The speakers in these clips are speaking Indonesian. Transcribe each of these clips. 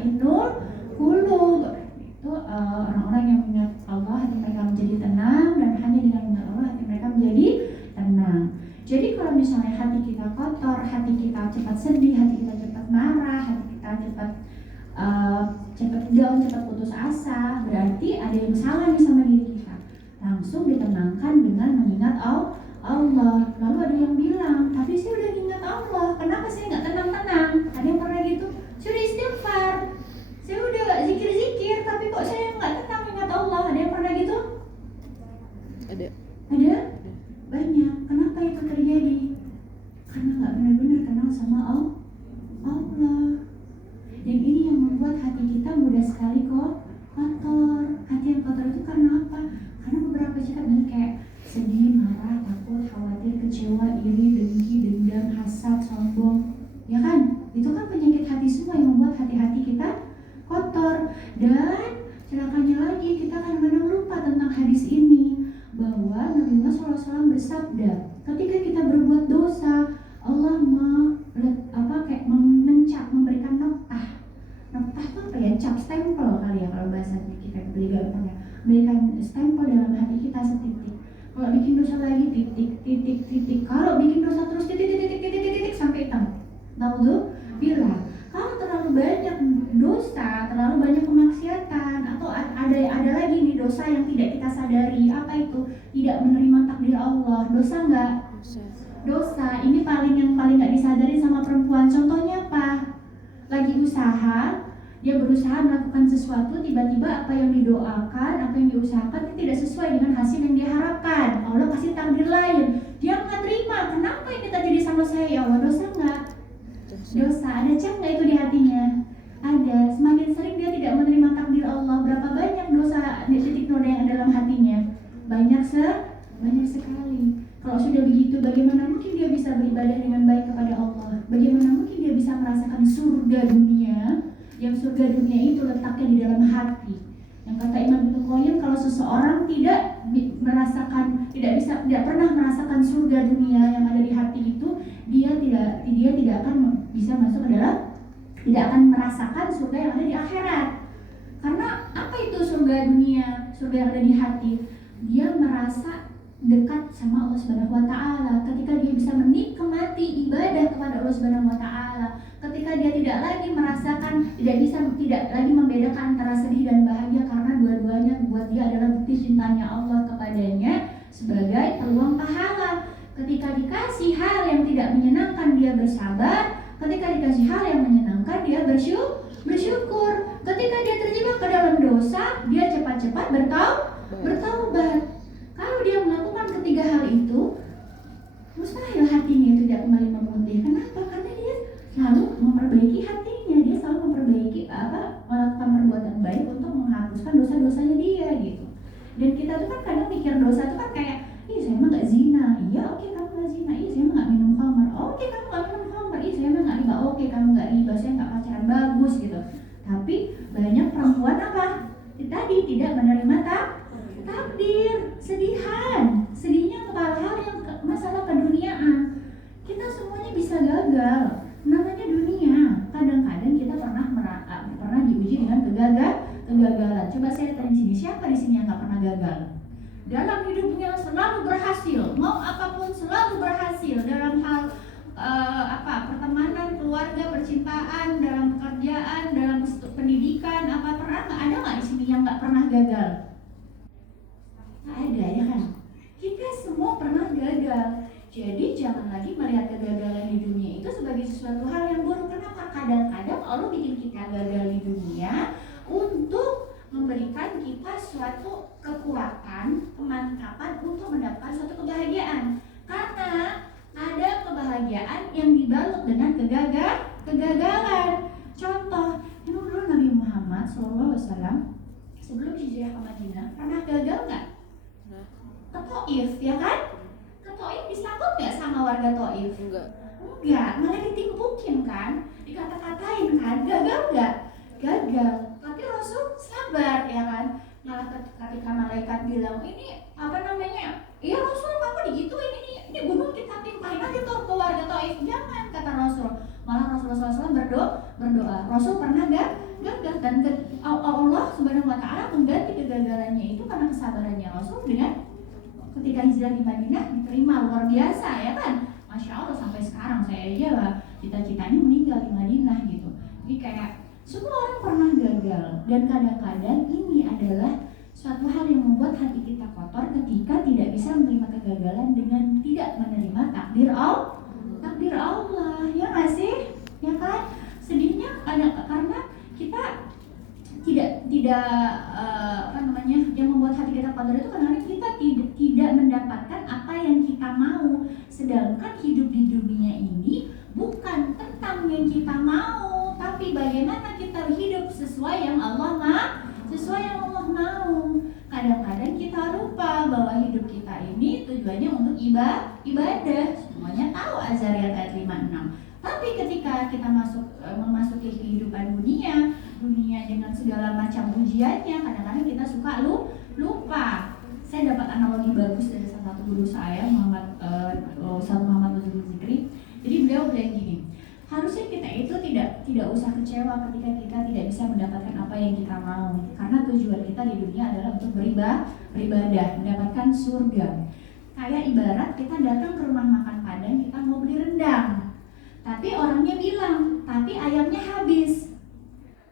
tatma'innul qulub. Itu orang-orang yang mengingat Allah hati mereka menjadi tenang, dan hanya dengan mengingat Allah hati mereka menjadi tenang. Jadi kalau misalnya hati kita kotor, hati kita cepat sedih, hati kita cepat marah, hati kita cepat down, cepat putus asa, berarti ada yang salah nih sama diri kita. Langsung ditenangkan dengan mengingat Allah. Lalu ada yang bilang, tapi saya udah ingat Allah, kenapa saya nggak tenang-tenang? Ada yang pernah gitu? Sudah istighfar, saya udah zikir-zikir, tapi kok saya nggak tenang ingat Allah? Ada yang pernah gitu? Ada? Banyak. Kenapa itu terjadi? Karena nggak benar-benar kenal sama Allah. Dan ini yang membuat hati kita mudah sekali kok kotor. Hati yang kotor itu karena apa? Karena beberapa sikap kayak sedih, marah, takut, khawatir, kecewa, iri, dengki, dendam, hasad, sombong, ya kan? Itu kan penyakit hati semua yang membuat hati-hati kita kotor. Dan celakanya lagi, kita kadang-kadang lupa tentang hadis ini, bahwa Nabi Muhammad SAW bersabda, ketika kita berbuat dosa, Allah memberikan notah itu apa ya? Cap stempel kali ya kalau bahasa kita beli gampang ya. Memberikan stempel dalam hati kita setitik. Kalau bikin dosa lagi titik. Kalau bikin dosa terus titik sampai hitam. Tahu tuh? Bila kalau terlalu banyak dosa, terlalu banyak kemaksiatan, atau ada lagi nih dosa yang tidak kita sadari, apa itu? Tidak menerima takdir Allah. Dosa enggak? Dosa. Ini yang paling nggak disadari sama perempuan. Contohnya apa? Lagi usaha, dia berusaha melakukan sesuatu, tiba-tiba apa yang didoakan, apa yang diusahakan tidak sesuai dengan hasil yang dia harapkan. Allah kasih takdir lain, dia nggak terima. Kenapa ini terjadi sama saya ya Allah? Dosa nggak? Dosa. Ada cap nggak itu di hatinya? Ada. Semakin sering dia tidak menerima takdir Allah, berapa banyak dosa titik noda yang ada dalam hatinya? Banyak sekali. Kalau sudah begitu, bagaimana mungkin dia bisa beribadah dengan baik kepada Allah? Bagaimana mungkin dia bisa merasakan surga dunia? Yang surga dunia itu letaknya di dalam hati. Yang kata Imam Ibnu Qayyim, kalau seseorang tidak pernah merasakan surga dunia yang ada di hati itu, dia tidak akan bisa masuk ke dalam, tidak akan merasakan surga yang ada di akhirat. Karena apa itu surga dunia? Surga yang ada di hati. Dia merasa dekat sama Allah Subhanahu wa taala ketika dia bisa menikmati ibadah kepada Allah Subhanahu wa taala, ketika dia tidak lagi membedakan antara sedih dan bahagia, karena dua-duanya buat dia adalah bukti cintanya Allah kepadanya sebagai peluang pahala. Ketika dikasih hal yang tidak menyenangkan, dia bersabar. Ketika dikasih hal yang menyenangkan, dia bersyukur. Ketika dia terjebak ke dalam dosa, dia cepat-cepat bertaubat. Kalau dia melakukan ketiga hal itu, mustahil hatinya itu tidak kembali memutih. Kenapa? Karena dia selalu memperbaiki hatinya, dia selalu melakukan perbuatan baik untuk menghapuskan dosa-dosanya dia gitu. Dan kita tuh kan kadang mikir dosa itu kan kayak, saya mah nggak zina, iya oke kamu nggak zina, saya mah nggak minum khamar, oke kamu nggak minum khamar, saya mah nggak riba, oke kamu nggak riba, saya nggak pacaran, bagus gitu. Tapi banyak perempuan apa? Tadi tidak menerima takdir, sedihnya kepada hal yang masalah keduniaan. Kita semuanya bisa gagal, namanya dunia. Kadang-kadang kita pernah diuji dengan kegagalan. Coba saya tanya di sini, siapa di sini yang nggak pernah gagal? Dalam hidupnya selalu berhasil, mau apapun selalu berhasil dalam hal pertemanan, keluarga, percintaan, dalam pekerjaan, dalam pendidikan, ada nggak di sini yang nggak pernah gagal? Ada ya kan? Kita semua pernah gagal. Jadi jangan lagi melihat kegagalan di dunia itu sebagai sesuatu hal yang buruk. Kenapa? Kadang-kadang Allah bikin kita gagal di dunia untuk memberikan kita suatu kekuatan, kemantapan untuk mendapatkan suatu kebahagiaan. Karena ada kebahagiaan yang dibalut dengan kegagalan. Contoh, dulu Nabi Muhammad SAW sebelum hijrah ke Madinah pernah gagal nggak? Ke Taif, ya kan? Ke Taif disambut nggak sama warga Taif? Enggak, malah ditimpukin kan, dikata-katain kan, gagal nggak? Gagal. Tapi Rasul sabar, ya kan? Malah ketika malaikat bilang iya Rasul apa digituin, ini gunung kita timpahin aja tuh ke warga Taif. Jangan, kata Rasul. Malah Rasulullah Rasulullah SAW berdoa. Rasul pernah gagal dan Allah Subhanahu Wa Taala mengganti kegagalannya itu karena kesabarannya Rasul dengan ketika hijrah di Madinah diterima luar biasa ya kan. Masya Allah sampai sekarang saya aja lah cita-citanya meninggal di Madinah gitu. Jadi kayak semua orang pernah gagal dan kadang-kadang ini adalah suatu hal yang membuat hati kita kotor ketika tidak bisa menerima kegagalan dengan tidak menerima takdir Allah, ya nggak sih? Ya kan? Sedihnya karena kita tidak yang membuat hati kita kotor itu karena kita tidak mendapatkan apa yang kita mau. Sedangkan hidup di dunia ini bukan tentang yang kita mau, tapi bagaimana kita hidup sesuai yang Allah mau. Kadang-kadang kita lupa bahwa hidup kita ini tujuannya untuk ibadah. Semuanya tahu Az-Zariyat ayat 56. Tapi ketika kita memasuki kehidupan dunia dengan segala macam ujiannya, kadang-kadang kita suka lupa. Saya dapat analogi bagus dari salah satu guru saya, Ustaz Muhammad Nuzul Zikri. Jadi beliau bilang gini, harusnya kita itu tidak usah kecewa ketika kita tidak bisa mendapatkan apa yang kita mau, karena tujuan kita di dunia adalah untuk beribadah, mendapatkan surga. Kayak ibarat kita datang ke rumah makan Padang, kita mau beli rendang, tapi orangnya bilang, tapi ayamnya habis.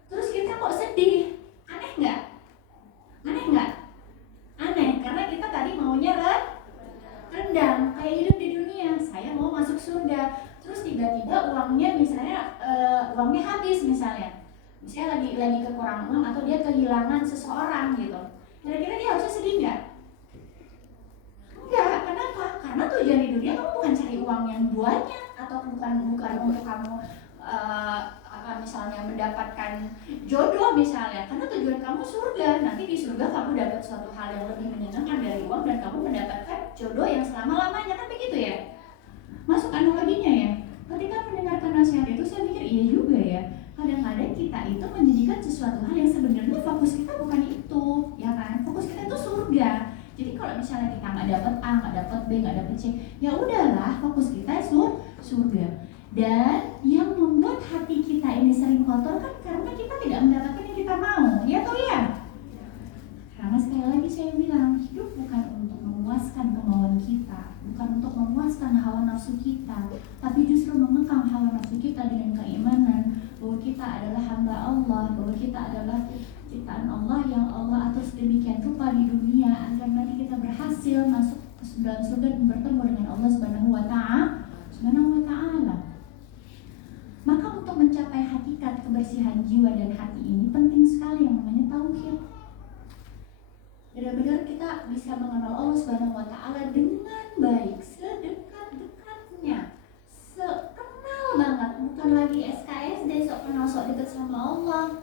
Terus kita kok sedih? Aneh nggak? Aneh, karena kita tadi maunya rendang. Kayak hidup di dunia, saya mau masuk surga. Terus tiba-tiba uangnya habis misalnya lagi kekurangan uang atau dia kehilangan seseorang gitu. Kira-kira dia harusnya sedih nggak? Enggak. Kenapa? Karena tujuan di dunia kamu bukan cari uang yang banyak atau bukan untuk kamu misalnya mendapatkan jodoh misalnya, karena tujuan kamu surga. Nanti di surga kamu dapat suatu hal yang lebih menyenangkan dari uang dan kamu mendapatkan jodoh yang selama-lamanya, kan begitu ya? Masuk analoginya ya. Ketika mendengarkan nasihat itu saya mikir iya juga ya. Kadang-kadang kita itu menjadikan sesuatu hal yang sebenarnya fokus kita bukan itu, ya kan? Fokus kita itu surga. Jadi kalau misalnya kita nggak dapat A, nggak dapat B, nggak dapat C, ya udahlah, fokus kita surga. Dan yang membuat hati kita ini sering kotor kan karena kita tidak mendapatkan yang kita mau, ya toh ya? Karena sekali lagi saya bilang, hidup bukan untuk memuaskan kemauan kita, bukan untuk memuaskan hawa nafsu kita, tapi justru mengekang hawa nafsu kita dengan keimanan bahwa kita adalah hamba Allah, bahwa kita adalah ciptaan Allah yang Allah atur sedemikian rupa di dunia agar nanti kita berhasil masuk ke dalam surga dan bertemu dengan Allah Subhanahu wa Ta'ala. Maka untuk mencapai hakikat kebersihan jiwa dan hati ini penting sekali yang namanya tauhid. Benar-benar kita bisa mengenal Allah Subhanahu wa Ta'ala dengan baik, sedekat-dekatnya, sekenal banget, bukan lagi SKSD sok kenal sok dekat sama Allah.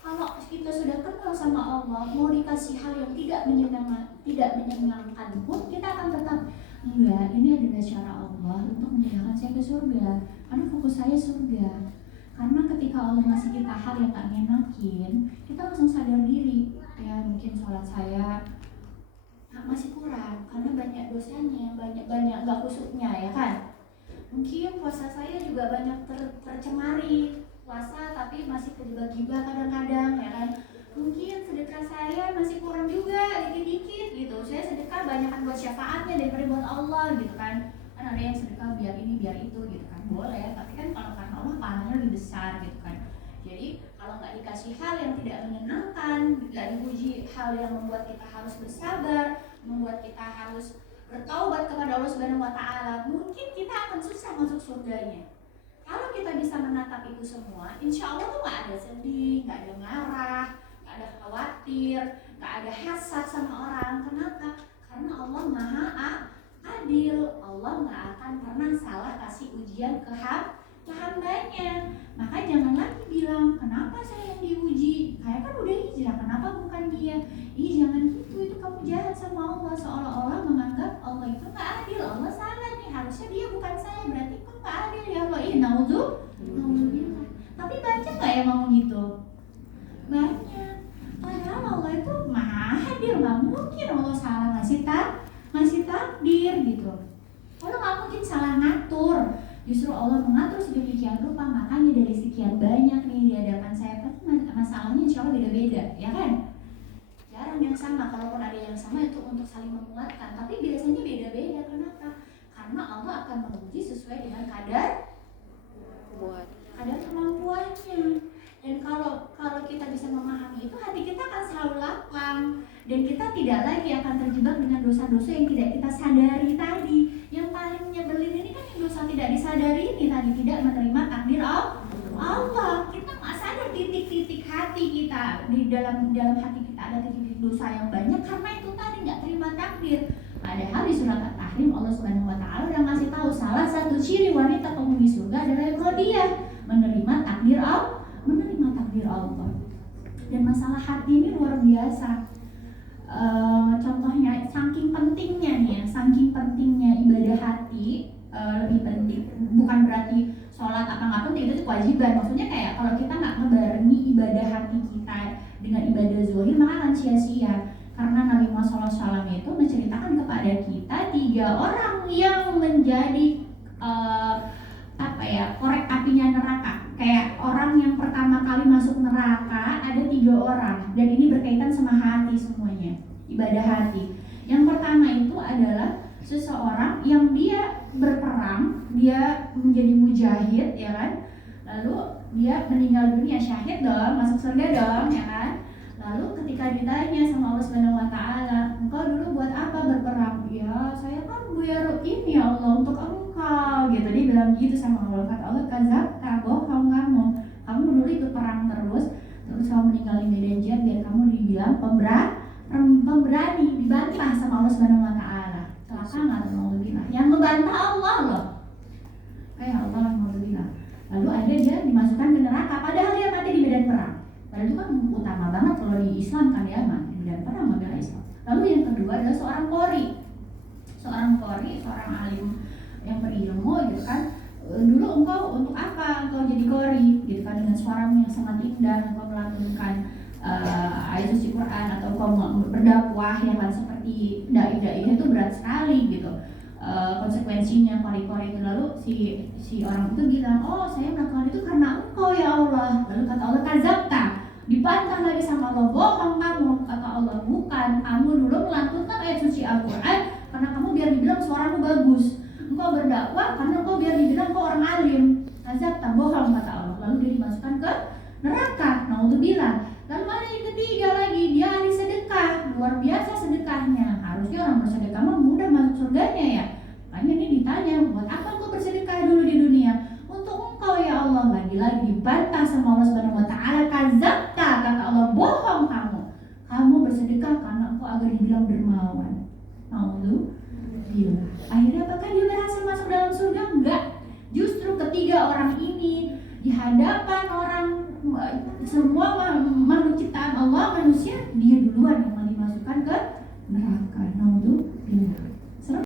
Kalau kita sudah kenal sama Allah, mau dikasih hal yang tidak menyenangkan pun kita akan tetap enggak, ini adalah cara Allah untuk menjadikan saya ke surga, karena fokus saya surga. Karena ketika Allah ngasih kita hal yang gak ngenakin, kita langsung sadar diri, ya mungkin sholat saya masih kurang karena banyak dosanya, banyak gak khusyuknya, ya kan? Mungkin puasa saya juga banyak tercemari, puasa tapi masih terjebak gibah kadang-kadang, ya kan? Mungkin sedekah saya masih kurang juga, dikit-dikit gitu. Saya sedekah banyakkan buat syafaatnya daripada buat Allah gitu kan. Kan ada yang sedekah biar ini biar itu gitu kan, boleh, tapi kan kalau karena Allah pahalanya lebih besar gitu kan. Jadi kalau nggak dikasih hal yang tidak menyenangkan, nggak dipuji hal yang membuat kita harus bersabar, membuat kita harus bertaubat kepada Allah Subhanahu wa Ta'ala, mungkin kita akan susah masuk surganya. Kalau kita bisa menatap itu semua, insya Allah tuh nggak ada sedih, nggak ada marah, nggak ada khawatir, nggak ada hasad sama orang. Kenapa? Karena Allah Maha Adil. Allah nggak akan pernah salah kasih ujian ke hambanya. Maka jangan lagi bilang, kenapa saya yang diuji? Saya kan udah hijrah, kenapa bukan dia? Jangan gitu, itu kamu jahat sama Allah. Seolah-olah menganggap Allah itu nggak adil, Allah salah nih, harusnya dia bukan saya, berarti kok nggak adil ya Allah. Naudzubillah. Tapi banyak nggak yang ngomong gitu? Banyak. Padahal Allah itu Maha Adil, nggak mungkin Allah salah ngasih takdir gitu. Allah nggak mungkin salah ngatur. Justru Allah mengatur sedemikian rupa, makanya dari sekian banyak nih di hadapan saya, pasti masalahnya insya Allah beda-beda, ya kan? Jarang yang sama, kalaupun ada yang sama itu untuk saling menguatkan, tapi biasanya beda-beda. Kenapa? Karena Allah akan menguji sesuai dengan kadar kemampuannya. Dan kalau kita bisa memahami itu, hati kita akan selalu lapang, dan kita tidak lagi akan terjebak dengan dosa-dosa yang tidak kita sadari tadi. Yang paling nyebelin ini kan yang dosa tidak disadari ini tadi, tidak menerima takdir Allah. Kita nggak sadar titik-titik hati kita, di dalam hati kita ada titik-titik dosa yang banyak karena itu tadi nggak terima takdir. Padahal di surat At-Tahrim Allah Subhanahu wa taala udah ngasih tahu salah satu ciri wanita penghuni surga adalah yang dia menerima takdir Allah. Dan masalah hati ini luar biasa. Contohnya saking pentingnya ibadah hati, lebih penting, bukan berarti sholat apa nggak penting, itu kewajiban. Maksudnya kayak kalau kita nggak ngebarengi ibadah hati kita dengan ibadah zuhir, maka akan sia-sia. Karena Nabi Muhammad SAW itu menceritakan kepada kita 3 orang yang menjadi korek apinya neraka. Kayak orang yang pertama kali masuk neraka ada 3 orang, dan ini berkaitan sama hati semuanya, ibadah hati. Yang pertama itu adalah seseorang yang dia berperang, dia menjadi mujahid, ya kan? Lalu dia meninggal dunia syahid dong, masuk surga dong, ya kan? Lalu ketika ditanya sama Allah Subhanahu wa taala, "Engkau dulu buat apa berperang?" "Ya, saya kan biar ini ya Allah, untuk engkau." Gitu, dia bilang gitu sama Allah. Kata Allah, "Kadzabta, bohong kamu. Kamu dulu ikut perang terus kamu meninggal di medan jihad biar kamu dibilang pemberani." Dibantah sama Allah Subhanahu wa taala. Celaka enggak alhamdulillah. Yang ngebantah Allah loh. Kayak Allah alhamdulillah. Lalu ada dia dimasukkan ke neraka padahal dia mati di medan perang. Padahal itu kan utama banget kalau di Islam kan ya, mati di medan perang membela Islam. Lalu yang kedua adalah seorang qori, seorang alim yang berilmu gitu kan. Dulu engkau untuk apa engkau jadi qori gitu kan, dengan suaramu yang sangat indah engkau melantunkan ayat suci Quran atau engkau berdakwah yang kan seperti dai-dai itu berat sekali gitu. Konsekuensinya qori-qori itu. Lalu si orang itu bilang, "Oh, saya melakukan itu karena engkau ya Allah." Lalu kata Allah, "Kadzabta." Dibantah lagi sama Allah, "Bohong kamu." Kata Allah, "Bukan, kamu dulu melantunkan ayat suci Al-Quran karena kamu biar dibilang suaramu bagus. Engkau berdakwah karena engkau biar dibilang engkau orang alim." "Kadzabta," bohong kata Allah. Lalu dia dimasukkan ke neraka. Naudzubillah. Lalu ada yang ketiga lagi, dia ahli sedekah, luar biasa sedekahnya. Harusnya orang bersedekah mah mudah masuk surganya ya. Makanya ini ditanya, "Buat apa engkau bersedekah dulu di dunia?" "Untuk engkau ya Allah." Lagi-lagi dibantah sama Allah Subhanahu wa taala, "Kadzabta," kata Allah, "bohong kamu. Kamu bersedekah karena engkau agar dibilang dermawan." Naudzubillah. Akhirnya apakah dia berhasil masuk dalam surga? Enggak. Justru ketiga orang ini di hadapan orang semua makhluk ciptaan Allah, manusia, dia duluan yang dimasukkan ke neraka. Naudzubillah.